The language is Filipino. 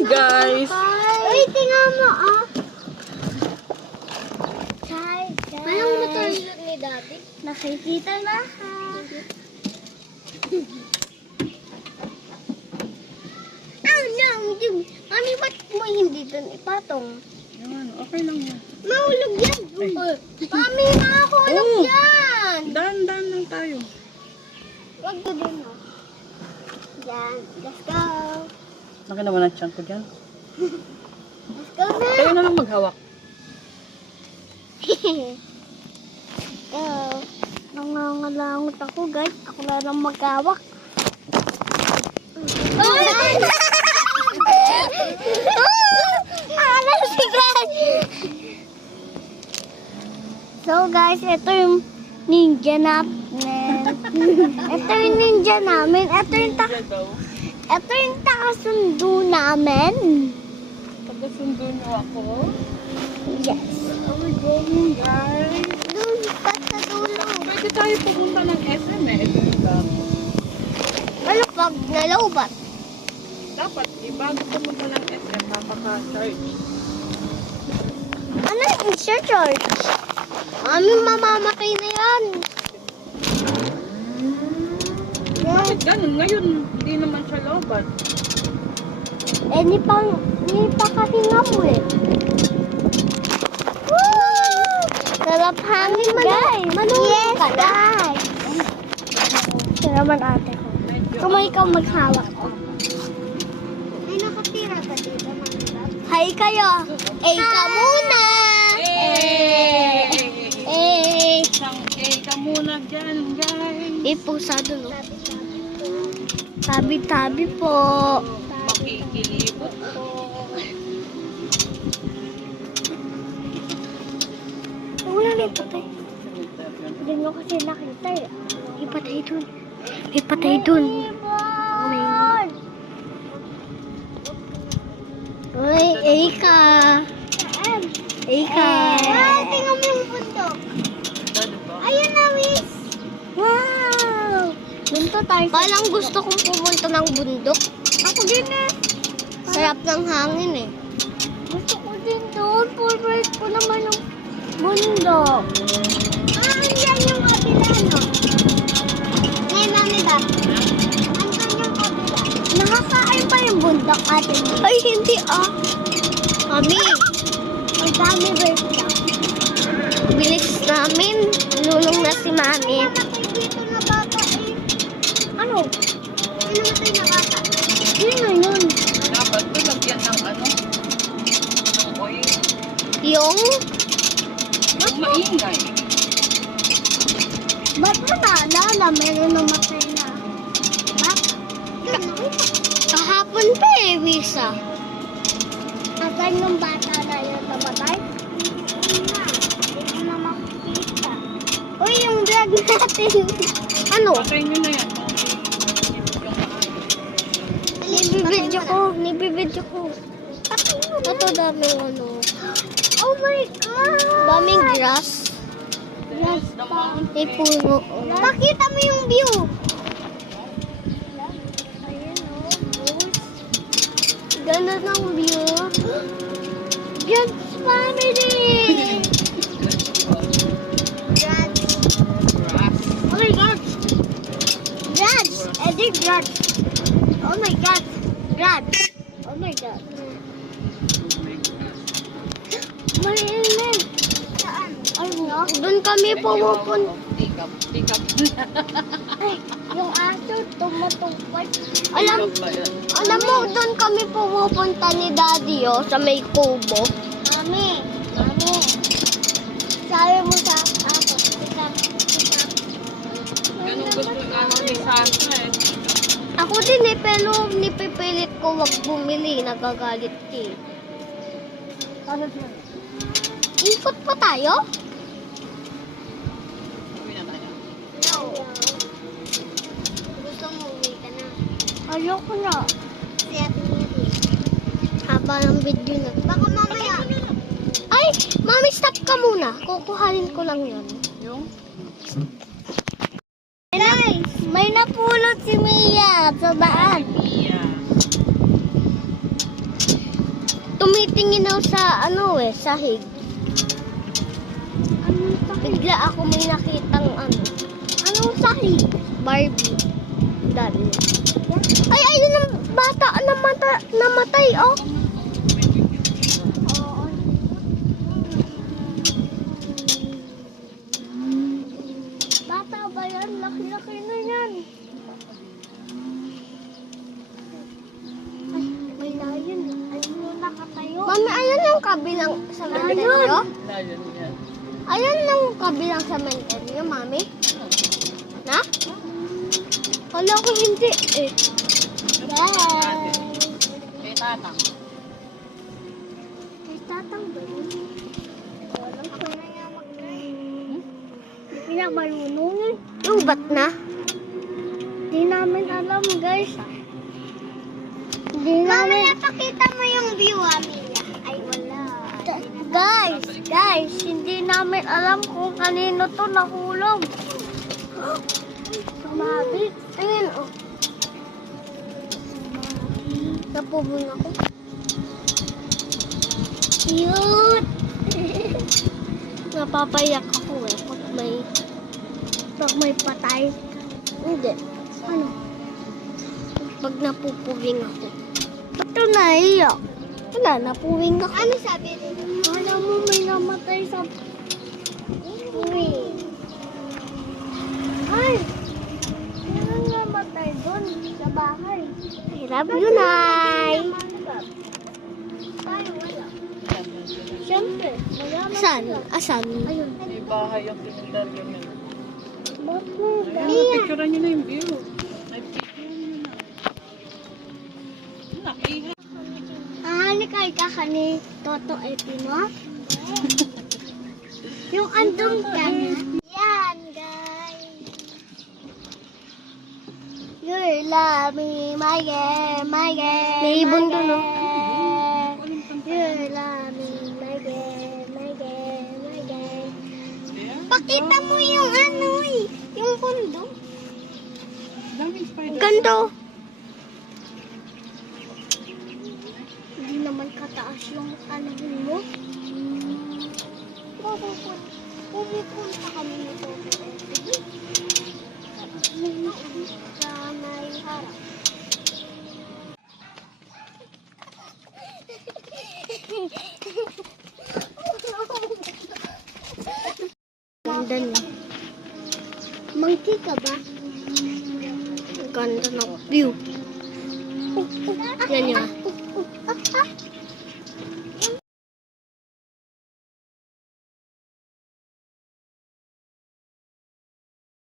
Hi guys! Uy, tingnan mo, ah. Hi, guys. Anong motor ni Daddy? Nakikita na, ha? Oh, no. Mami, ba't mo hindi dun ipatong? Yan, okay lang yan. Mahulog yan. Mami, mahulog yan. Dan lang tayo. Wag ko din, ha? Yan, let's go. Laki naman ang tiyan ko dyan. Let's go na. Kayo na lang maghawak. Go. Nangangalangot ako, guys. Ako na lang magkawak. So guys, ito yung ninja namin. Ito yung ninja namin. Ito yung takasundo namin. Pagkasundo niyo ako. Yes. Oh my God, guys. Doon, sa dulo. Pwede tayo pumunta ng SM eh. Ano pag nalawbat? Dapat, bago pumunta ng SM, napaka-charge. Ano yung church? Mami, mamamatay na yan. Bakit ganun? Ngayon, hindi naman siya lobat. Eh, ni pa kahinga mo eh. Woo! Sarap hangin, guys. Yes, guys. Ito naman ate ko. Kamay ikaw maghawak. Ay, nakatira ka dito, Mami. Hi kayo. Eh, ka muna. Eh. Isang ka muna dyan, guys. Ipusado, no? Tabi-tabi po. Makikilibot po. Wala na ipatay. Hindi mo kasi nakita eh. Ipatay dun. Ipatay dun. Oh my God. Uy, Eka. Eka. Tingnan mo yung bundok. Ayun na, miss. Wow. Punta tayo. Parang gusto kong pumunta ng bundok. Ako din eh. Sarap ng hangin eh. Gusto ko din doon. Favorite ko naman yung bundok. Andyan yung kabila, no? Ngayon, Mami, ba? Andyan yung kabila. Nakakain pa yung bundok, ate mo? Ay, hindi ah. Mami. Ang dami birthday. Bilis namin. Nulong na si Mami. Dito na bata eh. Ano? Sino matay na bata? Sino yun? Dapat ito lagyan ng ano? Ng oil. Yung? Yung maingay. Ba't mo naalala? Meron namatay na. Ba't? Kahapon pa eh, Wisa. Asan yung bata na yun namatay? Hindi ko na makikita. Uy, yung vlog natin. Ano? Patay nyo na yan. Nibibidyo ko. Ito daming ano. Oh my God! Daming grass. Yes, the mountain. May puno. Pakita mo yung view. Ayan o. Ganda ng view. God's family! Grass. Grass. Oh my God! Grass! I did grass. Oh my God! Grass! Oh my God! Marilyn! Saan? Ano? Doon kami pumupunta. Pick up. Ay, yung aso tumutupad. Alam mo, doon kami pumupunta ni Daddy, oh, sa may kubo. Mami. Sabi mo sa aso, pick-up. Ganun gusto yung araw ni Sasha eh. Ako din eh, pero nipipilit ko wag bumili, nagagalit eh. Ikot pa tayo? Uwi na tayo. No. Gusto mo uwi ka na? Ayoko na. Kasi atin yun. Haba ng video na. Baka mamaya. Ay, Mami, stop ka muna. Kukuhanin ko lang yun. Yung? Guys, may napulot si Mia sa daan. Yeah. tumitingin ako sa sahig. Anong sahig? Bigla ako may nakitang Anong sahig? Barbie. Dami. Ay, ayun ang bata namatay, oh. Oo. Bata ba yan? Laki-laki na yan. Ay, may lion. Ayun yung nakatayo. Mami, ayun yung kabilang sementeryo? Layon yan. Ayun yung kabilang sementeryo, Mami? Na? Kala ko hindi eh. Yes. Kay tatang. Kay tatang ba yun? Alam ko na niya mag-drive. Hindi na marunong eh. Yung bat na? Hindi namin alam, guys. Hindi namin... Mami, napakita mo yung view, Amelia. Ay, wala. Guys, hindi namin alam kung kanino to nahulog. Sumabit. Ayun, oh. Napubun ako. Cute! Napapayak ako eh pag may patay. Hindi. Ano? Pag napupuging ako. Ba't ito naiyak? Wala, napuging ako. Ano sabi nila? Alam mo may namatay sa... Uy. Ay! Meron namatay doon sa bahay. I love you, Nay. Tayo wala. Siyempre. Saan? Asan? Ayun. May bahay ang pinundar yun. Ba't mo? Ayan, napicturean nyo na yung view. Napicturean nyo na. Nakiha. Halikay ka ka ni Toto Epino? Yung andong kanya. Yan, guys. You love me, my girl, my girl. May ibon doon, no? You love me, my girl, my girl, my girl. Pakita mo yung yung bundok. Daming spider. Ganto. Hindi naman kataas yung anahin mo. Pumupunta kami nito. Sa may harap. Ganda na. Monkey ka ba? Ganda ng view. Yan yun.